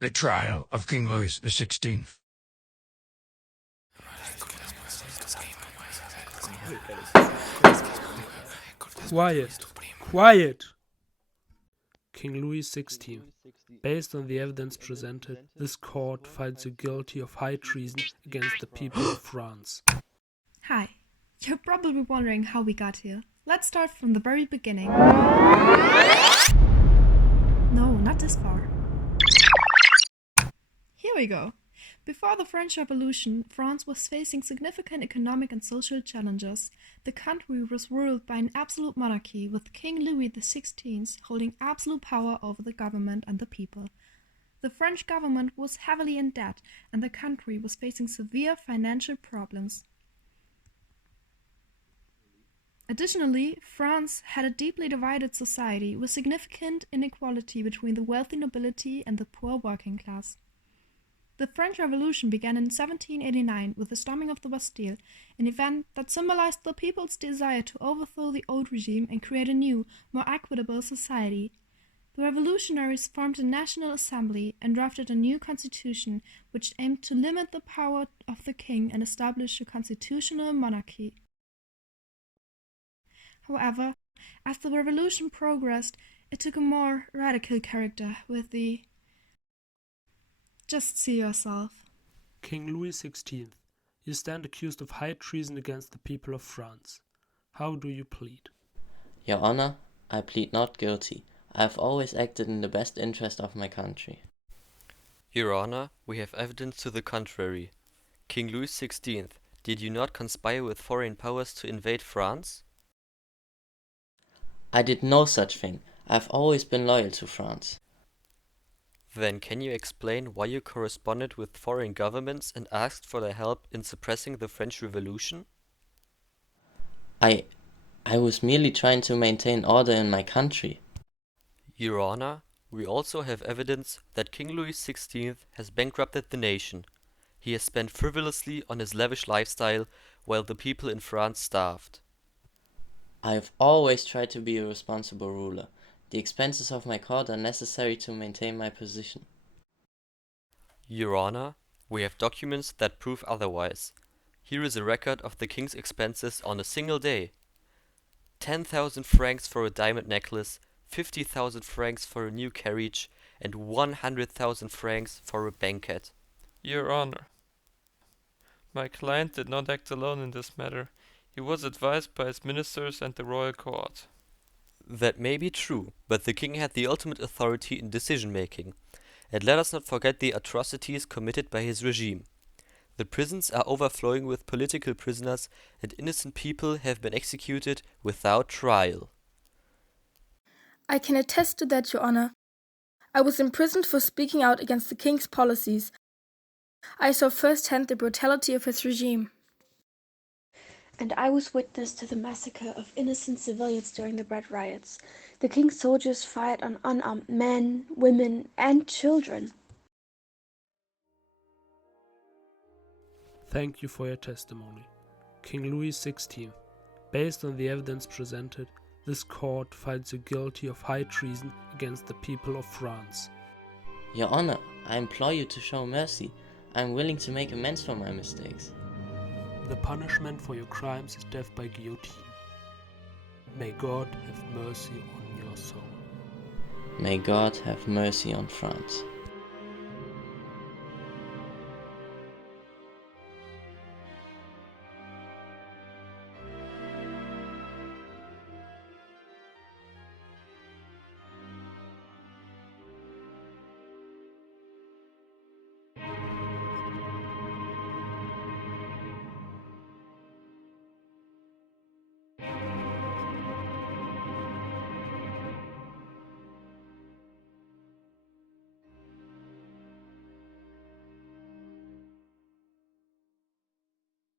The trial of King Louis XVI. Quiet! Quiet! King Louis XVI. Based on the evidence presented, this court finds you guilty of high treason against the people of France. Hi. You're probably wondering how we got here. Let's start from the very beginning. No, not this far. Here we go. Before the French Revolution, France was facing significant economic and social challenges. The country was ruled by an absolute monarchy, with King Louis XVI holding absolute power over the government and the people. The French government was heavily in debt, and the country was facing severe financial problems. Additionally, France had a deeply divided society with significant inequality between the wealthy nobility and the poor working class. The French Revolution began in 1789 with the storming of the Bastille, an event that symbolized the people's desire to overthrow the old regime and create a new, more equitable society. The revolutionaries formed a National Assembly and drafted a new constitution which aimed to limit the power of the king and establish a constitutional monarchy. However, as the revolution progressed, it took a more radical character with the "just see yourself." King Louis XVI. You stand accused of high treason against the people of France. How do you plead? Your Honor, I plead not guilty. I have always acted in the best interest of my country. Your Honor, we have evidence to the contrary. King Louis XVI, did you not conspire with foreign powers to invade France? I did no such thing. I have always been loyal to France. Then can you explain why you corresponded with foreign governments and asked for their help in suppressing the French Revolution? I was merely trying to maintain order in my country. Your Honor, we also have evidence that King Louis XVI has bankrupted the nation. He has spent frivolously on his lavish lifestyle while the people in France starved. I have always tried to be a responsible ruler. The expenses of my court are necessary to maintain my position. Your Honor, we have documents that prove otherwise. Here is a record of the king's expenses on a single day. 10,000 francs for a diamond necklace, 50,000 francs for a new carriage, and 100,000 francs for a banquet. Your Honor, my client did not act alone in this matter. He was advised by his ministers and the royal court. That may be true, but the king had the ultimate authority in decision-making. And let us not forget the atrocities committed by his regime. The prisons are overflowing with political prisoners, and innocent people have been executed without trial. I can attest to that, Your Honor. I was imprisoned for speaking out against the king's policies. I saw firsthand the brutality of his regime. And I was witness to the massacre of innocent civilians during the Red Riots. The king's soldiers fired on unarmed men, women, and children. Thank you for your testimony. King Louis XVI. Based on the evidence presented, this court finds you guilty of high treason against the people of France. Your Honor, I implore you to show mercy. I am willing to make amends for my mistakes. The punishment for your crimes is death by guillotine. May God have mercy on your soul. May God have mercy on France.